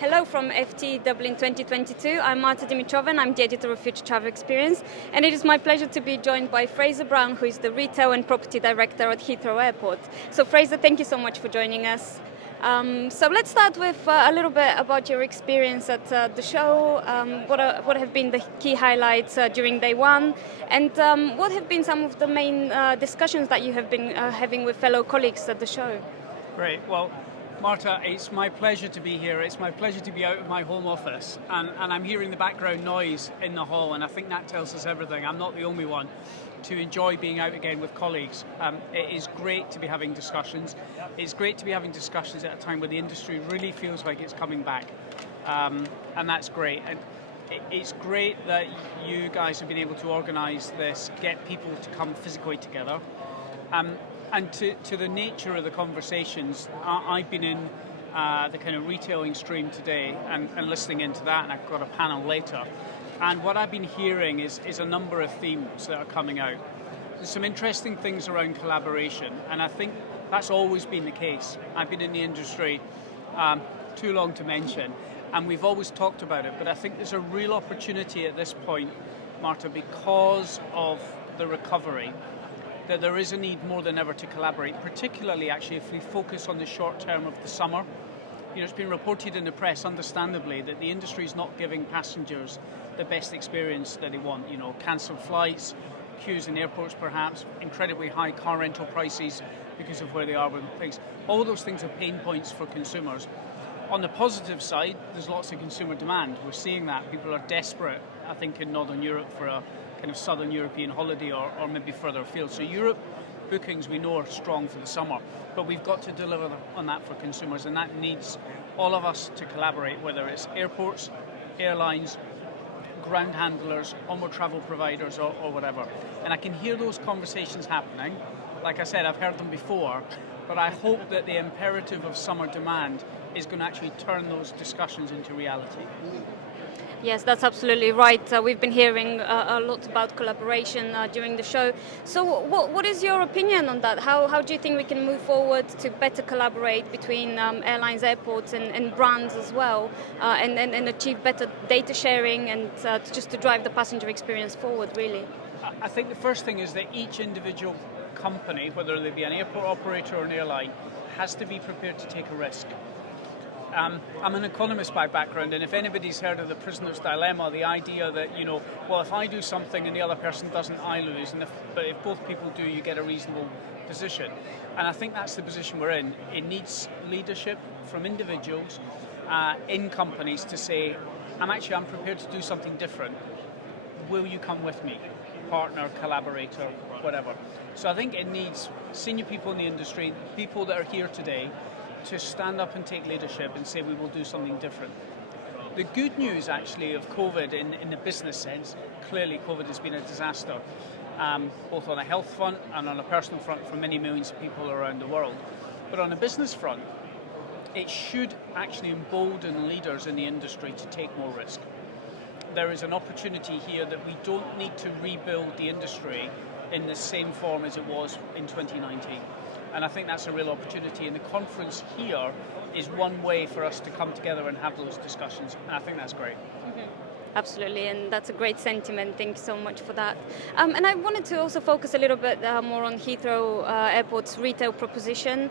Hello from FTE Dublin 2022. I'm Marta Dimitrova and I'm the editor of Future Travel Experience. And it is my pleasure to be joined by Fraser Brown, who is the Retail and Property Director at Heathrow Airport. So Fraser, thank you so much for joining us. So let's start with a little bit about your experience at the show. What have been the key highlights during day one? And what have been some of the main discussions that you have been having with fellow colleagues at the show? Great. Well, Marta, it's my pleasure to be here. It's my pleasure to be out of my home office. And I'm hearing the background noise in the hall, and I think that tells us everything. I'm not the only one to enjoy being out again with colleagues. It is great to be having discussions. It's great to be having discussions at a time where the industry really feels like it's coming back. And that's great. And it's great that you guys have been able to organise this, get people to come physically together. And to the nature of the conversations, I've been in the kind of retailing stream today and listening into that, and I've got a panel later. And what I've been hearing is a number of themes that are coming out. There's some interesting things around collaboration, and I think that's always been the case. I've been in the industry too long to mention, and we've always talked about it, but I think there's a real opportunity at this point, Marta, because of the recovery, that there is a need more than ever to collaborate, particularly actually if we focus on the short term of the summer. You know, it's been reported in the press, understandably, that the industry is not giving passengers the best experience that they want. You know, cancelled flights, queues in airports perhaps, incredibly high car rental prices because of where they are with things. All those things are pain points for consumers. On the positive side, there's lots of consumer demand. We're seeing that. People are desperate, I think, in Northern Europe for a kind of Southern European holiday or maybe further afield. So Europe bookings we know are strong for the summer, but we've got to deliver on that for consumers, and that needs all of us to collaborate, whether it's airports, airlines, ground handlers, onward travel providers or whatever. And I can hear those conversations happening. Like I said, I've heard them before, but I hope that the imperative of summer demand is going to actually turn those discussions into reality. Yes, that's absolutely right. We've been hearing a lot about collaboration during the show. So what is your opinion on that? How do you think we can move forward to better collaborate between airlines, airports and brands as well, and achieve better data sharing and just to drive the passenger experience forward, really? I think the first thing is that each individual company, whether they be an airport operator or an airline, has to be prepared to take a risk. I'm an economist by background, and if anybody's heard of the prisoner's dilemma, the idea that, you know, well, if I do something and the other person doesn't, I lose, but if both people do, you get a reasonable position. And I think that's the position we're in. It needs leadership from individuals in companies to say, I'm prepared to do something different. Will you come with me? Partner, collaborator, whatever. So I think it needs senior people in the industry, people that are here today, to stand up and take leadership and say we will do something different. The good news actually of COVID in the business sense, clearly COVID has been a disaster, both on a health front and on a personal front for many millions of people around the world. But on a business front, it should actually embolden leaders in the industry to take more risk. There is an opportunity here that we don't need to rebuild the industry in the same form as it was in 2019. And I think that's a real opportunity, and the conference here is one way for us to come together and have those discussions, and I think that's great. Mm-hmm. Absolutely, and that's a great sentiment. Thank you so much for that. And I wanted to also focus a little bit more on Heathrow Airport's retail proposition.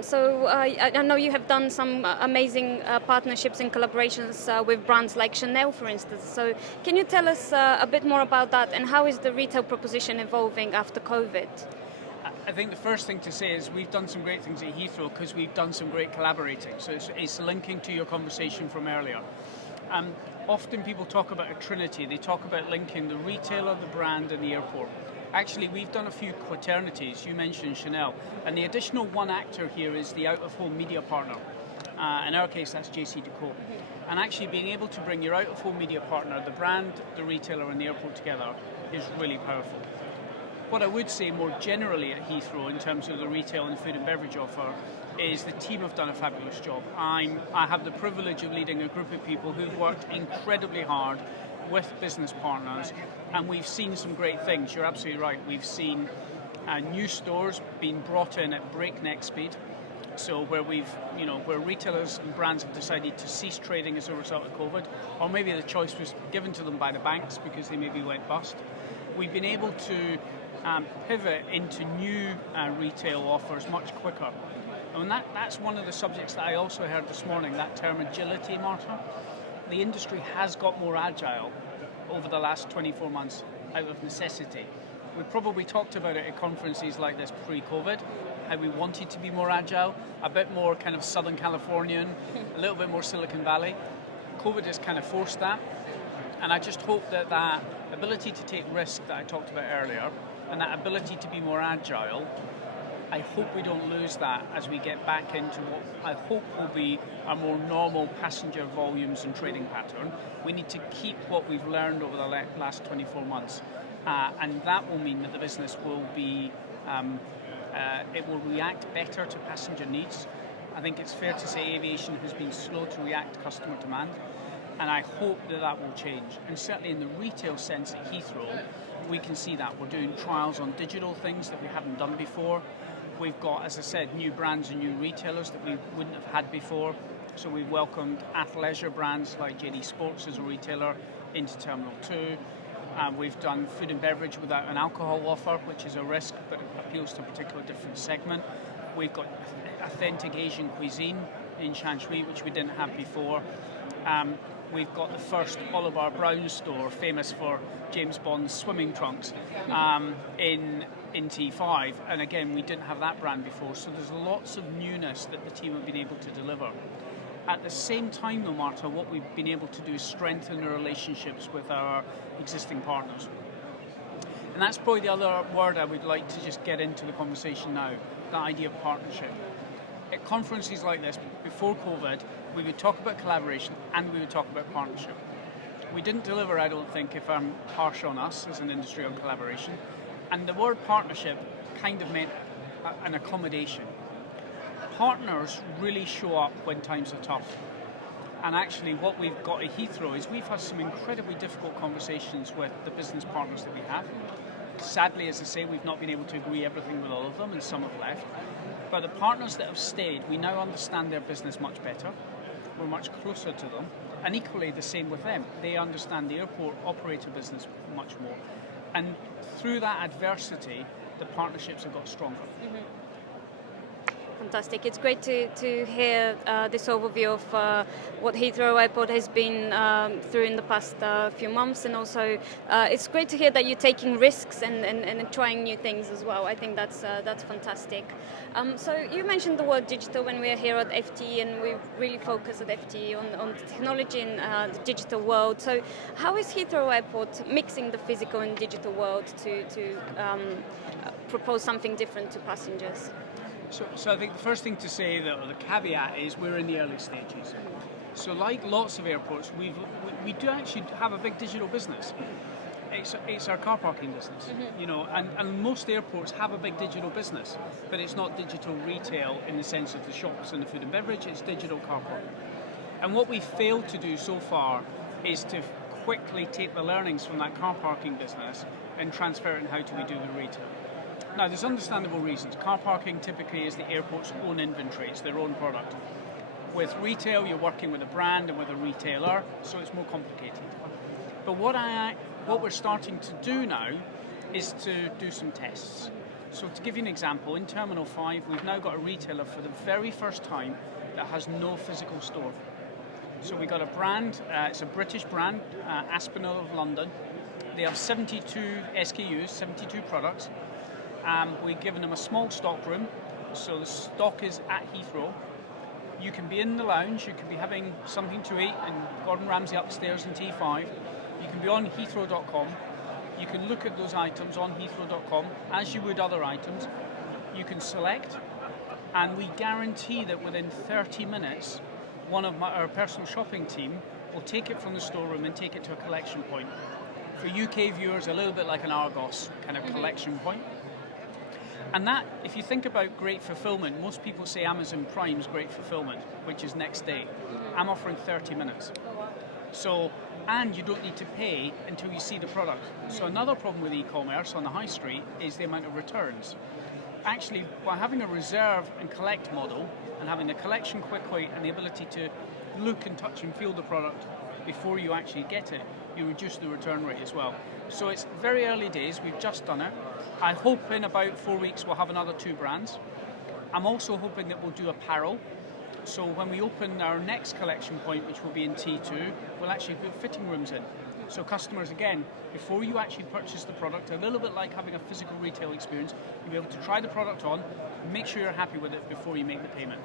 So I know you have done some amazing partnerships and collaborations with brands like Chanel, for instance. So can you tell us a bit more about that, and how is the retail proposition evolving after COVID? I think the first thing to say is we've done some great things at Heathrow because we've done some great collaborating. So it's linking to your conversation from earlier. Often people talk about a trinity. They talk about linking the retailer, the brand and the airport. Actually, we've done a few quaternities. You mentioned Chanel. And the additional one actor here is the out-of-home media partner. In our case, that's JCDecaux. Mm-hmm. And actually being able to bring your out-of-home media partner, the brand, the retailer and the airport together is really powerful. What I would say more generally at Heathrow in terms of the retail and food and beverage offer is the team have done a fabulous job. I have the privilege of leading a group of people who've worked incredibly hard with business partners, and we've seen some great things. You're absolutely right. We've seen new stores being brought in at breakneck speed. So where where retailers and brands have decided to cease trading as a result of COVID, or maybe the choice was given to them by the banks because they maybe went bust, we've been able to pivot into new retail offers much quicker. And that's one of the subjects that I also heard this morning, that term agility, Marta. The industry has got more agile over the last 24 months out of necessity. We probably talked about it at conferences like this pre-COVID, how we wanted to be more agile, a bit more kind of Southern Californian, a little bit more Silicon Valley. COVID has kind of forced that. And I just hope that that ability to take risk that I talked about earlier, and that ability to be more agile, I hope we don't lose that as we get back into what I hope will be a more normal passenger volumes and trading pattern. We need to keep what we've learned over the last 24 months. And that will mean that the business will be, it will react better to passenger needs. I think it's fair to say aviation has been slow to react to customer demand. And I hope that that will change. And certainly in the retail sense at Heathrow, we can see that. We're doing trials on digital things that we haven't done before. We've got, as I said, new brands and new retailers that we wouldn't have had before. So we've welcomed athleisure brands like JD Sports as a retailer into Terminal 2. We've done food and beverage without an alcohol offer, which is a risk, but appeals to a particular different segment. We've got authentic Asian cuisine in Shanxi, which we didn't have before. We've got the first Oliver Brown store, famous for James Bond's swimming trunks, in T5, and again, we didn't have that brand before, so there's lots of newness that the team have been able to deliver. At the same time though, Marta, what we've been able to do is strengthen the relationships with our existing partners. And that's probably the other word I would like to just get into the conversation now, that idea of partnership. At conferences like this, before COVID, we would talk about collaboration and we would talk about partnership. We didn't deliver, I don't think, if I'm harsh on us as an industry on collaboration. And the word partnership kind of meant an accommodation. Partners really show up when times are tough. And actually what we've got at Heathrow is we've had some incredibly difficult conversations with the business partners that we have. Sadly, as I say, we've not been able to agree everything with all of them and some have left. But the partners that have stayed, we now understand their business much better. We're much closer to them. And equally the same with them. They understand the airport operator business much more. And through that adversity, the partnerships have got stronger. Mm-hmm. Fantastic. It's great to hear this overview of what Heathrow Airport has been through in the past few months, and also it's great to hear that you're taking risks and trying new things as well. I think that's fantastic. So you mentioned the word digital when we are here at FTE, and we really focus at FTE on technology and the digital world. So how is Heathrow Airport mixing the physical and digital world to propose something different to passengers? So I think the first thing to say, or the caveat, is we're in the early stages. So like lots of airports, we do actually have a big digital business. It's our car parking business, you know, and most airports have a big digital business, but it's not digital retail in the sense of the shops and the food and beverage, it's digital car parking. And what we've failed to do so far is to quickly take the learnings from that car parking business and transfer it in how do we do the retail. Now, there's understandable reasons. Car parking typically is the airport's own inventory, it's their own product. With retail, you're working with a brand and with a retailer, so it's more complicated. But what we're starting to do now is to do some tests. So to give you an example, in Terminal 5, we've now got a retailer for the very first time that has no physical store. So we've got a brand, it's a British brand, Aspinall of London. They have 72 SKUs, 72 products. We've given them a small stock room, so the stock is at Heathrow. You can be in the lounge, you can be having something to eat in Gordon Ramsay upstairs in T5. You can be on heathrow.com. You can look at those items on heathrow.com as you would other items. You can select, and we guarantee that within 30 minutes, one of our personal shopping team will take it from the storeroom and take it to a collection point. For UK viewers, a little bit like an Argos kind of collection point. And that, if you think about great fulfillment, most people say Amazon Prime's great fulfillment, which is next day. I'm offering 30 minutes. So, and you don't need to pay until you see the product. So another problem with e-commerce on the high street is the amount of returns. actually, by having a reserve and collect model, and having the collection quickly and the ability to look and touch and feel the product before you actually get it, you reduce the return rate as well. So it's very early days, we've just done it. I hope in about 4 weeks we'll have another 2 brands. I'm also hoping that we'll do apparel. So when we open our next collection point, which will be in T2, we'll actually put fitting rooms in. So customers, again, before you actually purchase the product, a little bit like having a physical retail experience, you'll be able to try the product on, make sure you're happy with it before you make the payment.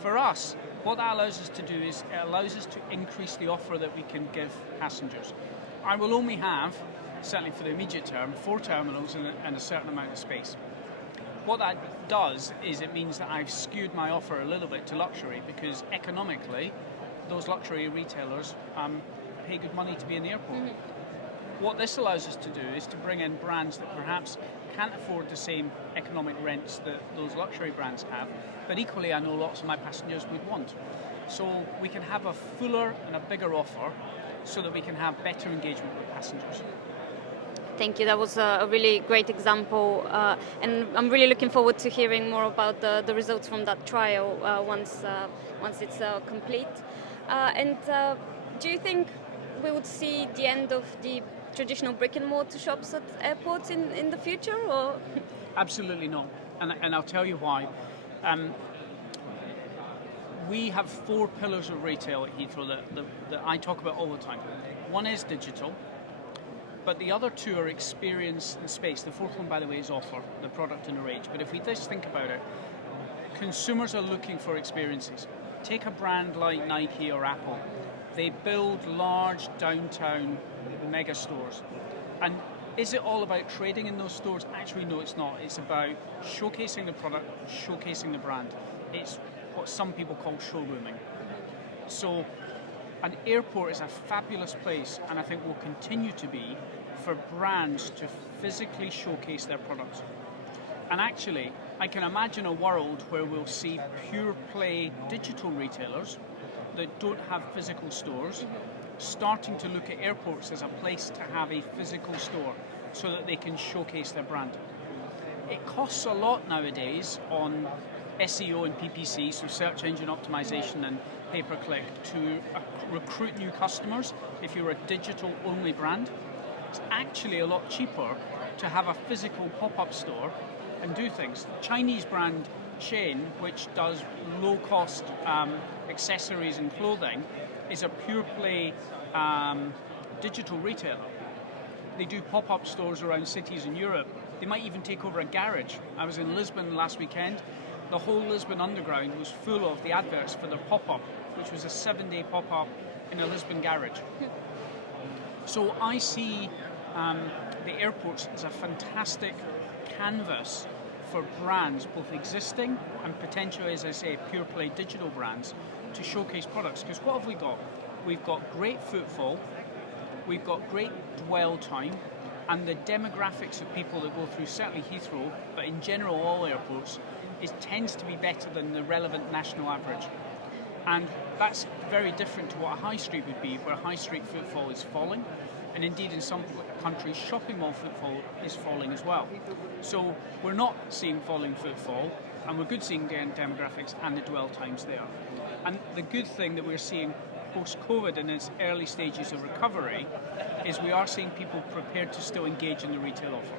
For us, what that allows us to do is it allows us to increase the offer that we can give passengers. I will only have, certainly for the immediate term, 4 terminals and a certain amount of space. What that does is it means that I've skewed my offer a little bit to luxury, because economically, those luxury retailers pay good money to be in the airport. What this allows us to do is to bring in brands that perhaps can't afford the same economic rents that those luxury brands have, but equally I know lots of my passengers would want. So we can have a fuller and a bigger offer so that we can have better engagement with passengers. Thank you. That was a really great example, and I'm really looking forward to hearing more about the results from that trial once it's complete. And do you think we would see the end of the traditional brick and mortar shops at airports in the future, or? Absolutely not, and I'll tell you why. We have 4 pillars of retail at Heathrow that I talk about all the time. One is digital, but the other 2 are experience and space. The 4th one, by the way, is offer, the product and the range. But if we just think about it, consumers are looking for experiences. Take a brand like Nike or Apple. They build large downtown mega stores. And is it all about trading in those stores? Actually, no, it's not. It's about showcasing the product, showcasing the brand. It's what some people call showrooming. So an airport is a fabulous place, and I think will continue to be, for brands to physically showcase their products. And actually, I can imagine a world where we'll see pure play digital retailers that don't have physical stores starting to look at airports as a place to have a physical store so that they can showcase their brand. It costs a lot nowadays on SEO and PPC, so search engine optimization and pay-per-click, to recruit new customers if you're a digital-only brand. It's actually a lot cheaper to have a physical pop-up store and do things. Chinese brand Chain, which does low-cost accessories and clothing, is a pure-play digital retailer. They do pop-up stores around cities in Europe. They might even take over a garage. I was in Lisbon last weekend. The whole Lisbon Underground was full of the adverts for their pop-up, which was a 7-day pop-up in a Lisbon garage. So I see the airports as a fantastic canvas for brands, both existing and potentially, as I say, pure-play digital brands, to showcase products. Because what have we got? We've got great footfall, we've got great dwell time, and the demographics of people that go through, certainly Heathrow, but in general all airports, tends to be better than the relevant national average. And that's very different to what a high street would be, where high street footfall is falling, and indeed in some countries shopping mall footfall is falling as well. So we're not seeing falling footfall, and we're good seeing demographics and the dwell times there. And the good thing that we're seeing post-COVID in its early stages of recovery is we are seeing people prepared to still engage in the retail offer.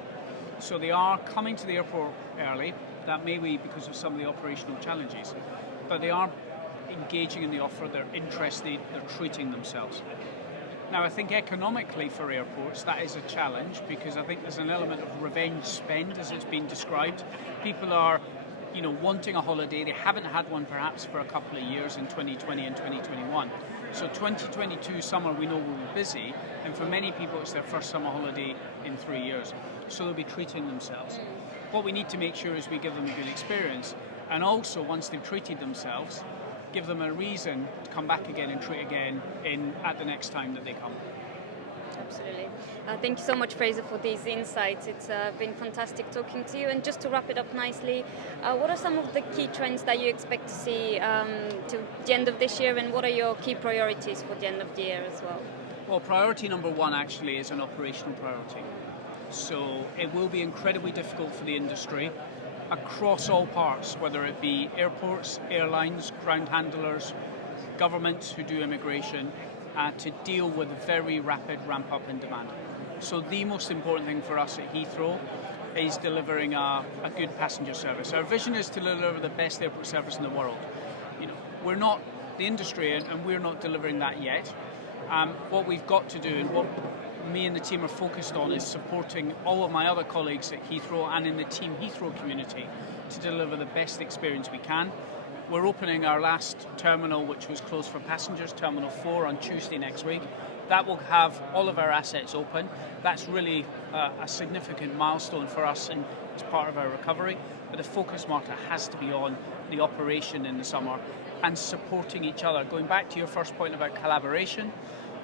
So they are coming to the airport early. That may be because of some of the operational challenges, but they are engaging in the offer, they're interested, they're treating themselves. Now, I think economically for airports, that is a challenge, because I think there's an element of revenge spend, as it's been described. People are, wanting a holiday. They haven't had one perhaps for a couple of years in 2020 and 2021. So 2022 summer we know will be busy, and for many people it's their first summer holiday in 3 years. So they'll be treating themselves. What we need to make sure is we give them a good experience, and also once they've treated themselves, give them a reason to come back again and treat again at the next time that they come. Absolutely. Thank you so much, Fraser, for these insights. It's been fantastic talking to you. And just to wrap it up nicely, what are some of the key trends that you expect to see to the end of this year, and what are your key priorities for the end of the year as well? Well, priority number one actually is an operational priority. So it will be incredibly difficult for the industry across all parts, whether it be airports, airlines, ground handlers, governments who do immigration, to deal with a very rapid ramp up in demand. So the most important thing for us at Heathrow is delivering a good passenger service. Our vision is to deliver the best airport service in the world. We're not the industry, and we're not delivering that yet. What we've got to do, and what me and the team are focused on, is supporting all of my other colleagues at Heathrow and in the Team Heathrow community to deliver the best experience we can. We're opening our last terminal, which was closed for passengers, Terminal 4, on Tuesday next week. That will have all of our assets open. That's really a significant milestone for us as part of our recovery. But the focus, Marta, has to be on the operation in the summer and supporting each other. Going back to your first point about collaboration,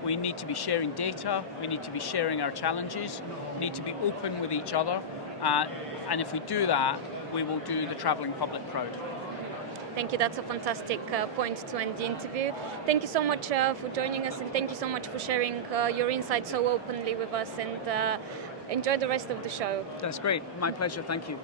we need to be sharing data, we need to be sharing our challenges, we need to be open with each other, and if we do that, we will do the travelling public proud. Thank you, that's a fantastic point to end the interview. Thank you so much for joining us, and thank you so much for sharing your insights so openly with us, and enjoy the rest of the show. That's great, my pleasure, thank you.